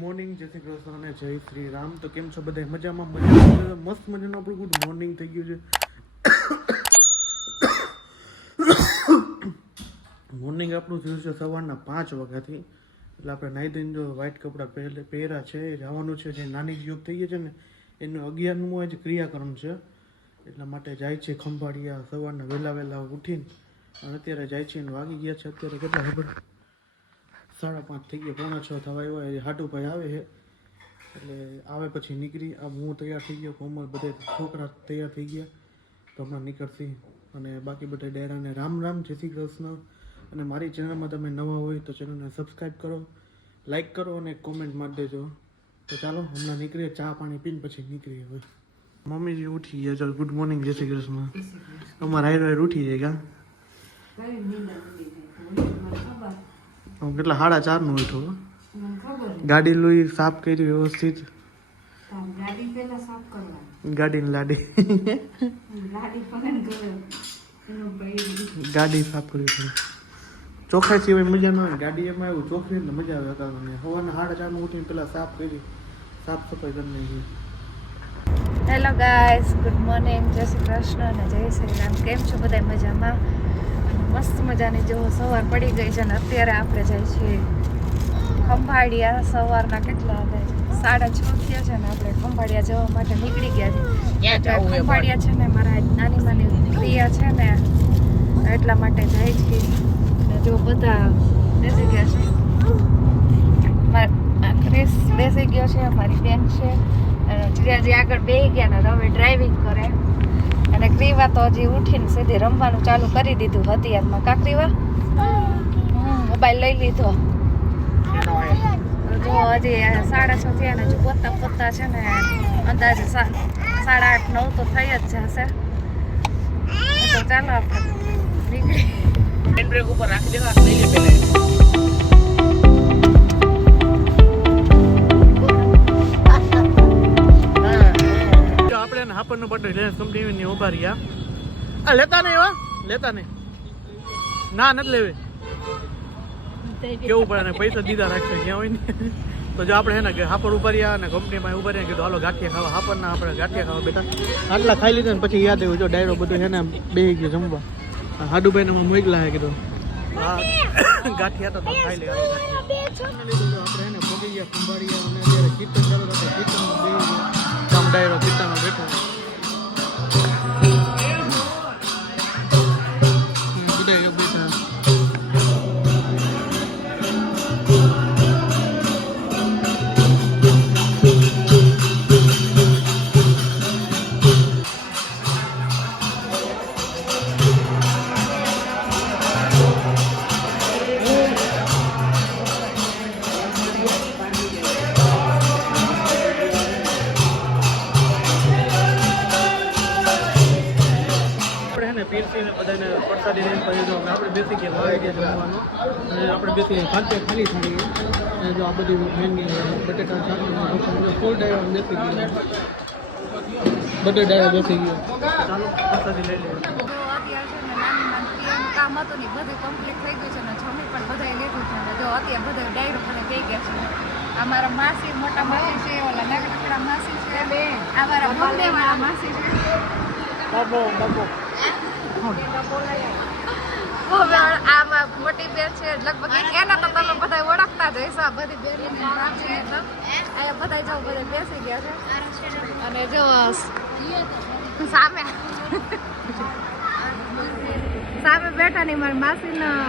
Morning, જય શ્રી કૃષ્ણ અને જય શ્રી રામ. તો કેમ છો બધા? મજામાં? મસ્ત મજાનું આપણું ગુડ મોર્નિંગ થઈ ગયું છે. મોર્નિંગ આપણું થયું છે સવારના 5 વાગ્યાથી. એટલે આપણે નાહી ધોઈને જો વ્હાઈટ કપડાં પહેર્યા છે, જવાનું છે. જે નાની યુગ થઈ ગઈ છે ને એનું 11મું આજે ક્રિયાકરણ છે. એટલા માટે જાય છે ખંભાળિયા સવારના વહેલા ઉઠીને. અને અત્યારે જાય છે અને વાગી ગયા છે અત્યારે કેટલા ખબર 5:30 થઈ ગયા, 5:45 થવા આવ્યા. હાટુભાઈ આવે છે એટલે આવે પછી નીકળી. હું તૈયાર થઈ ગયો, કોમલ બધે છોકરા તૈયાર થઈ ગયા. તો હમણાં નીકળતી. અને બાકી બધા ડાયરાને રામ રામ, જય શ્રી કૃષ્ણ. અને મારી ચેનલમાં તમે નવા હોય તો ચેનલને સબસ્ક્રાઈબ કરો, લાઈક કરો અને કોમેન્ટ મારી દેજો. તો ચાલો હમણાં નીકળીએ, ચા પાણી પીને પછી નીકળીએ. હવે મમ્મીજી ઉઠી ગયા. ચાલો ગુડ મોર્નિંગ, જય શ્રી કૃષ્ણ. અમારા હાઈર ઉઠી જાય કા કેટલા 4:30 ઉઠો. ગાડી લોહી સાફ કરી વ્યવસ્થિત. ગાડીની લાડી ગાડી સાફ કરવી પડે. ચોખ્ખાઈ સિવાય મજા ન આવે. ગાડી એમાં એવું ચોખ્ખી એટલે મજા આવે. સવારના 4:30 ઉઠીને પેલા સાફ સફાઈ કરી નાખી. હેલો ગાઈસ, ગુડ મોર્નિંગ, જય શ્રી કૃષ્ણ અને જય શ્રી રામ. કેમ છો બધા? મજામાં? મસ્ત મજાની જો સવાર પડી ગઈ છે અને અત્યારે આપણે જઈએ છીએ ખંભાળિયા. સવારના કેટલા વાગ્યા? 6:30 થયા છે ને આપણે ખંભાળિયા જવા માટે નીકળી ગયા છે. ખંભાળિયા છે ને મારા નાની માની ક્રિયા છે ને એટલા માટે જાય છે. જો બધા બેસી ગયા છે. ક્રિસ બેસી ગયો છે, મારી બેન છે, જીજાજી આગળ બેસી ગયા ને રવે ડ્રાઇવિંગ કરે. અને ક્રીવા તો હજી ઉઠીને સીધી રમવાનું ચાલુ કરી દીધું હથિયારમાં. કાકરીવા મોબાઈલ લઈ લીધો. જો હજી 6:30 થયા ને હજુ પોતા છે ને અંદાજે 8:30 9 તો થઈ જ જશે. તો ચાલો આપણે નીકળી. બ્રેક ઉપર રાખી દેવા લઈ લે પેલા. હાપરનો પટ્ટો રિલાયન્સ કંપનીની ઉભા રહ્યા. આ લેતા નહીં, એવા લેતા નહીં. ના નથી લેવી. કેવું પડે ને, પૈસા દીધા રાખશે ક્યાં હોય ને. તો જો આપણે હે ને હાપર ઉભા રહ્યા અને કંપનીમાં ઉભા રહ્યા, કીધું હાલો ગાંઠિયા ખાવા. હાપરના આપણે ગાંઠિયા ખાવા બેઠા. આટલા ખાઈ લીધા ને પછી યાદ આવ્યું જો ડાયરો બધું છે ને બેસી ગયો જમવા. હાડુભાઈને મોકલા હે કીધું હા ગાંઠિયા તો ખાઈ લે. આપણે એને ભોગી ગયા ખંભાળિયા અને અત્યારે કીર્તન ચાલુ રાખે. કીર્તનમાં બે કામ ડાયરો કીર્તનમાં બેઠા. પીરસીને બધાને પ્રસાદી લઈને પછી જો આપણે બેસી ગયા વાગે ગયા જમવાનું. અને આપણે બેસી ખાંચે ખાલી થઈ ગઈ. અને જો આ બધી મેન બટેટા શાકનું ફૂલ ડાયરો બેસી ગયો. બધે ડાયરો બેસી ગયો. ચાલો પ્રસાદી લઈ લઈએ. કામ હતું ને બધું કમ્પ્લીટ થઈ ગયું છે ને જમી પણ બધાએ લીધું છે. જો અત્યારે બધા ડાયરો મને કહી ગયા છે. અમારા માસી, મોટા માસી છે, ઓલા નાગડા માસી છે, બે અમારા બોમ્બે વાળા માસી છે. બાબો આમાં મોટી બેન છે લગભગ એના તો તમે બધા ઓળખતા જ હશો. બધી બેન અહીંયા બધા જો બધા બેસી ગયા છે. અને જો સામે બેઠા ની મારી માસીના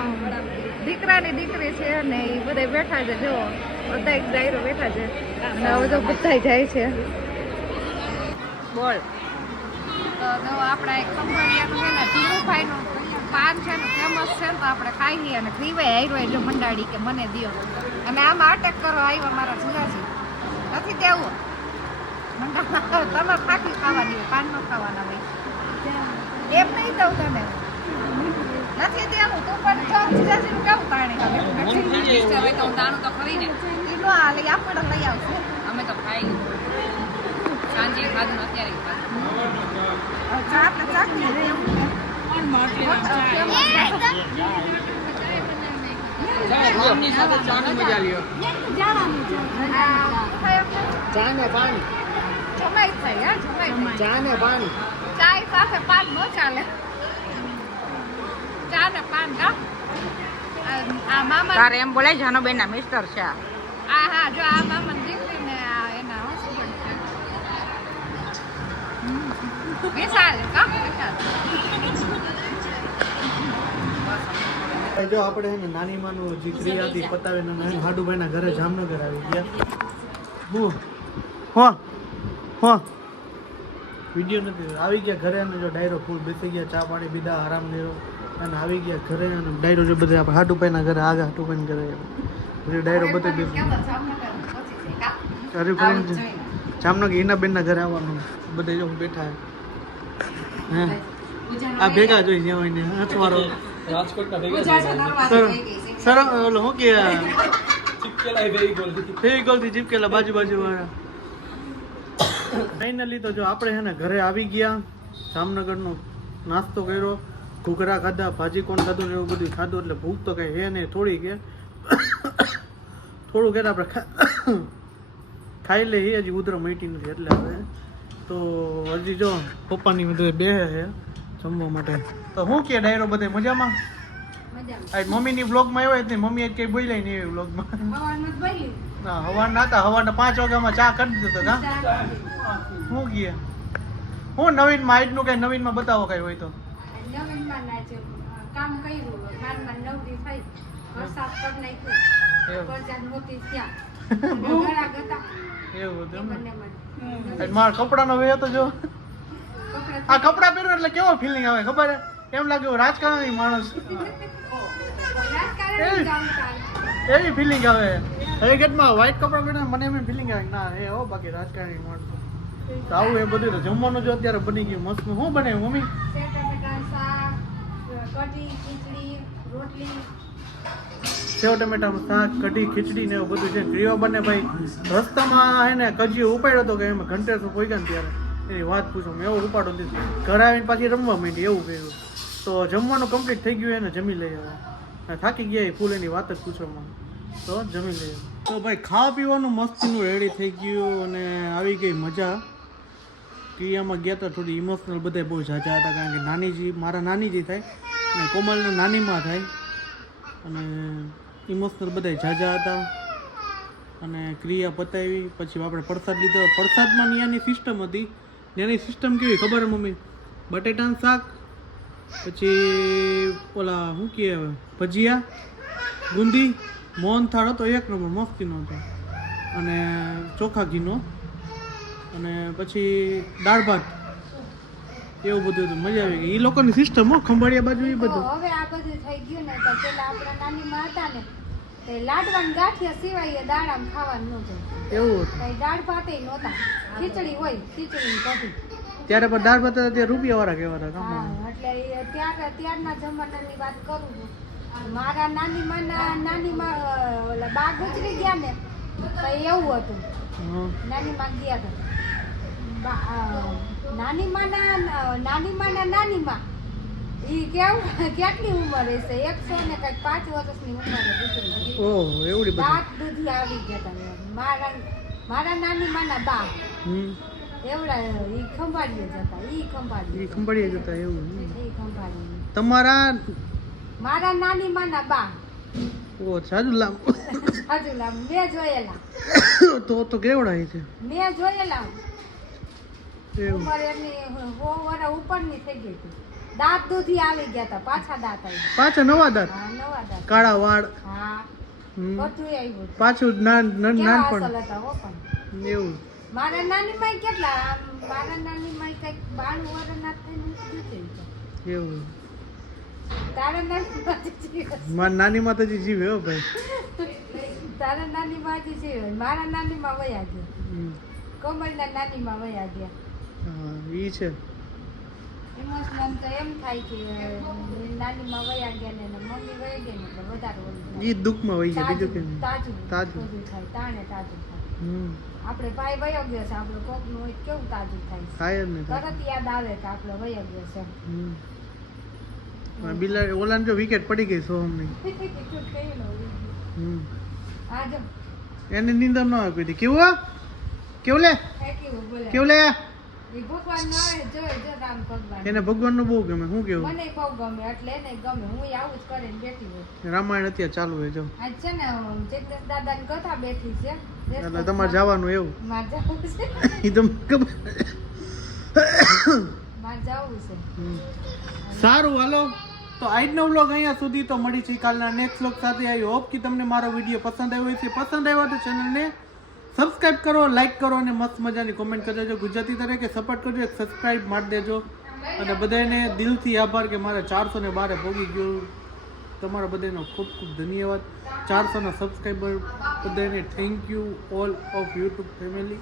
દીકરાની દીકરી છે ને એ બધા બેઠા છે. જો બધા એક ડાયરો બેઠા છે અને હવે જો બધા જાય છે. બોલ. તો જો આપણા એક ખંભાળિયાનું છે ને ધીરુભાઈનું પાન છે ને ફેમસ છે ને તો આપણે ખાઈ અને ક્રીવાય આવ્યો જો મંડાળી કે મને દો. અને આમાં અટેક કરો આવ્યા મારા જીજાજી. નથી દેવું તમે ફાંકી ખાવાની હોય, પાન ન ખાવાના હોય. એમ નહીં દઉં તને, નથી દેવું. તું પણ જો જીજાજીનું કેવું તાણી દાણું તો ખરી ને એનો આ લઈ આપણે લઈ આવશે. અમે તો ખાઈ સાંજે ખાધું અત્યારે ચાટ ચાટની રે એવું છે. મજા લ્યો. ચા ને પાણી, જમાઈ થાય હા જમાઈ થાય. ચા ને પાણી. ચાય સાથે પાન ન ચાલે. ચા ને પાન કા આ મામા તારે એમ બોલાય જાનો બેન ના મિસ્ટર છે આ. હા જો આ મામા દીકરી ને આ એના હસબન્ડ છે. વિશાલ કા વિશાલ. જો આપણે છે ને નાની માનું જે ક્રિયા હતી પતાવીને નાની હાડુભાઈના ઘરે જામનગર આવી ગયા. હો વિડીયો નથી આવી ગયા ઘરે અને જો ડાયરો ફૂલ બેસી ગયા, ચા પાણી પીધા, આરામ કર્યો અને આવી ગયા ઘરે અને ડાયરો જો બધે આપણે હાડુભાઈના ઘરે આગળ હાડુભાઈના ઘરે બધે ડાયરો બધે બેસી અરે ફ્રેન્ડ જામનગર હિનાબેનના ઘરે આવવાનું બધે જો બેઠા હે આ ભેગા જોઈ જ્યાં હોય ને હથવારો સર ઓલો શું કે ફેવિકોલથી ચીપકેલા બાજુ વાળા. ફાઇનલી તો જો આપણે છે ને ઘરે આવી ગયા, જામનગરનો નાસ્તો કર્યો, ઘૂઘરા ખાધા, ભાજી કોણ ખાધું ને એવું બધું ખાધું. એટલે ભૂખ તો કઈ હે નહીં, થોડી કે થોડું કે આપણે ખાઈ લઈએ, હજી ઉધર મટી નથી. એટલે હવે તો હજી જો પપ્પાની બધું બે છે જમવા માટે. તો શું કે ડાયરો બધે મજામાં? આજ મમ્મીની વ્લોગમાં આવ્યો જ નહીં, મમ્મી આજ કઈ બોલ્યા નહીં એવી વ્લોગમાં. ના હવાના હતા, હવાના 5 વાગ્યામાં ચા કરી દીધો કા શું ગયા હું નવીનમાં આજનું કઈ નવીનમાં બતાવો કઈ હોય તો. કામ કર્યું માનમાં નવરી થઈ વરસાદ પડ નાખ્યો વરસાદ મોતી થયા ઘણા ગતા એવું હતું એમ. મારા કપડાનો વે હતો જો આ કપડા પહેરો એટલે કેવો ફિલિંગ આવે ખબર હે? એમ લાગે રાજકારણી માણસ રાજકારણ જાણતા એવી ફિલિંગ આવે. હકીકતમાં વ્હાઈટ કપડા પહેરે મને એમ ફિલિંગ આવે ના હે હો બાકી રાજકારણી માણસ. તો આવું એ બધું તો જમવાનું જો અત્યારે બની ગયું મસ્ત. શું બનાવ્યું મમ્મી? ટમેટા શાક કઢી ખીચડી રોટલી સેવ ટમેટાનું શાક, કઢી, ખીચડી ને એવું બધું છે. ગ્રીવા બને ભાઈ રસ્તામાં હે ને કજીયો ઉપાડ્યો હતો કે એમાં ઘંટેસો પોઈગા ને ત્યારે એની વાત પૂછો મેં એવો ઉપાડો લીધો. ઘરે આવીને પાછી રમવા માંડી એવું કર્યું. તો જમવાનું કમ્પ્લીટ થઈ ગયું એને જમી લઈએ હવે. થાકી ગયા ફૂલ એની વાત જ પૂછવામાં. તો જમી લઈએ. તો ભાઈ ખાવા પીવાનું મસ્તીનું રેડી થઈ ગયું અને આવી ગઈ મજા. ક્રિયામાં ગયા હતા થોડી ઇમોશનલ બધા બહુ ઝાઝા હતા કારણ કે નાનીજી મારા નાનીજી થાય અને કોમલના નાનીમાં થાય અને ઇમોશનલ બધા ઝાઝા હતા. અને ક્રિયા પતાવી પછી આપણે પ્રસાદ લીધો. પ્રસાદમાં ત્યાંની સિસ્ટમ હતી. ત્યાંની સિસ્ટમ કેવી ખબર હે મમ્મી? બટેટાનું શાક, પછી ઓલા શું કહે ભજીયા, ગુંદી, મોહનથાળ હતો એક નંબર મસ્તીનો હતો અને ચોખા ઘીનો અને પછી દાળ ભાત એવું બધું હતું. મજા આવી ગઈ. એ લોકોની સિસ્ટમ હો ખંભાળિયા બાજુ એ બધું. હવે આ બધું થઈ ગયું ને તો પેલા આપણા નાનીમાં હતા ને તે લાડવાન ગાંઠિયા સિવાય એ દાળ આમ ખાવાનું ન જોઈએ. એવું હતું કઈ દાળ ભાતે નહોતા, ખીચડી હોય ખીચડી કઢી. ત્યારે પણ દાળ ભાત હતા ત્યારે રૂપિયાવાળા કહેવાતા કામ. હા એટલે એ ત્યારના જમાનાની વાત કરું છું. મારા નાનીમાં ઓલા બા ગુજરી ગયા ને તો એવું હતું. નાનીમાં ગયા હતા નાનીમાં ઈ કેવું કેટલી ઉંમર હશે 100 ને કઈક 5 વર્ષની ઉંમરે ગુજરી ગઈ. ઓહ એવડી બધી. દાંત દૂધી આવી ગયા હતા મારા નાનીમાના બા એવડા ઈ ખંભાળીએ જતા એ ખંભાળીએ જતા એવું. ઈ ખંભાળીએ તમારા મારા નાનીમાના બા ઓ સાજુ લાંબુ હજુ લામ મેં જોયેલા તો કેવડા છે મેં જોયેલા એવું. ઉંમર એમની 100 વર્ષ ઉપરની થઈ ગઈ હતી. દાંત દૂધી આવી ગયા હતા, પાછા દાંત આવી પાછા નવા દાંત, હા નવા દાંત, કાળા વાળ, હા હમ. બધું આવ્યું. પાછું કેવા નાનપણ અસલ હતા હો પણ. એવું. મારા નાનીમાં કેટલા મારા નાનીમાં કઈક 92 વર્ષના થઈને જીતી ગયા. એવું. તારા નાનીમાં જીવે. મારી નાની માતાજી જીવે હો ભાઈ. તારા નાનીમાં જીવે, મારા નાનીમાં વયા ગયા. હમ. કમલના નાનીમાં વયા ગયા. હા ઈ છે. ઇમોશનલ તો એમ થાય કે નાનીમાં વયા ગયા ને મમ્મી વયા ગયા ને એટલે વધારે ઓલું થાય. ઈ દુઃખમાં વહી ગયા બીજું કે તાજું તાજું. બધું થાય, તાણે તાજું થાય. હમ આપણે ભાઈ વયો ગયો છે, આપણો કોકનું હોય કેવું તાજું થાય છે. થાય જ ને તરત યાદ આવે કે આપણો વયો ગયો છે. હમ. બિલા ઓલાને જો વિકેટ પડી ગઈ સોહમની. કેટલું થયું ને ઓલું. હમ આ જો એને નીંદર ન આવે કોઈ દી. કેવું કેવું લે કેવું બોલે કેવું લે એ ભગવાન નો આવે જો રામ ભગવાન એને ભગવાનનું બહુ ગમે શું કેવું મને બહુ ગમે એટલે એને ગમે હું આવું જ કરીને બેઠી હોય રામાયણ અત્યારે ચાલુ હોય જો આજ છે ને જગદીશ દાદાની કથા બેઠી છે એટલે તમારે જવાનું એવું મારે જવું છે એ તમને ખબર મારે જવું છે સારું હાલો તો આજનો વ્લોગ અહીંયા સુધી તો મળી છે કાલના નેક્સ્ટ વ્લોગ સાથે આઈ હોપ કે તમને મારો વિડીયો પસંદ આવ્યો હશે પસંદ આવ્યો તો ચેનલને સબસ્ક્રાઇબ કરો લાઈક કરો અને મસ્ત મજાની કોમેન્ટ કરી દેજો ગુજરાતી તરીકે સપોર્ટ કરજો એક સબસ્ક્રાઇબ મારી દેજો અને બધાને દિલથી આભાર કે મારે 412 પહોંચી ગયું તમારા બધાનો ખૂબ ખૂબ ધન્યવાદ 400 સબસ્ક્રાઈબર બધાને thank you all of YouTube family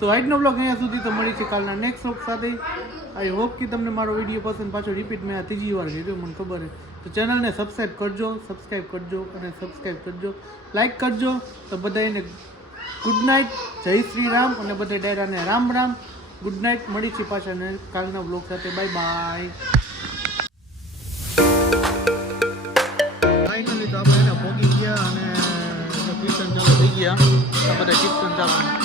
તો આજનો વ્લોગ અહીંયા સુધી તો મળી છે કાલના નેક્સ્ટ વ્લોગ સાથે આઈ હોપ કે તમને મારો વિડીયો પસંદ પાછો રિપીટ મેં આ ત્રીજી વાર કીધું મને ખબર છે તો ચેનલને સબસ્ક્રાઈબ કરજો અને સબસ્ક્રાઈબ કરજો લાઈક કરજો તો બધાને ગુડ નાઇટ જય શ્રી રામ અને બધા ડાયરાને રામ રામ ગુડ નાઇટ મળી છે પાછા કાલના વ્લોગ સાથે બાય બાય ફાઇનલી તો આપણે એને ભોગી ગયા અને કીર્તન ચાલુ થઈ ગયા બધા કીર્તન ચાલુ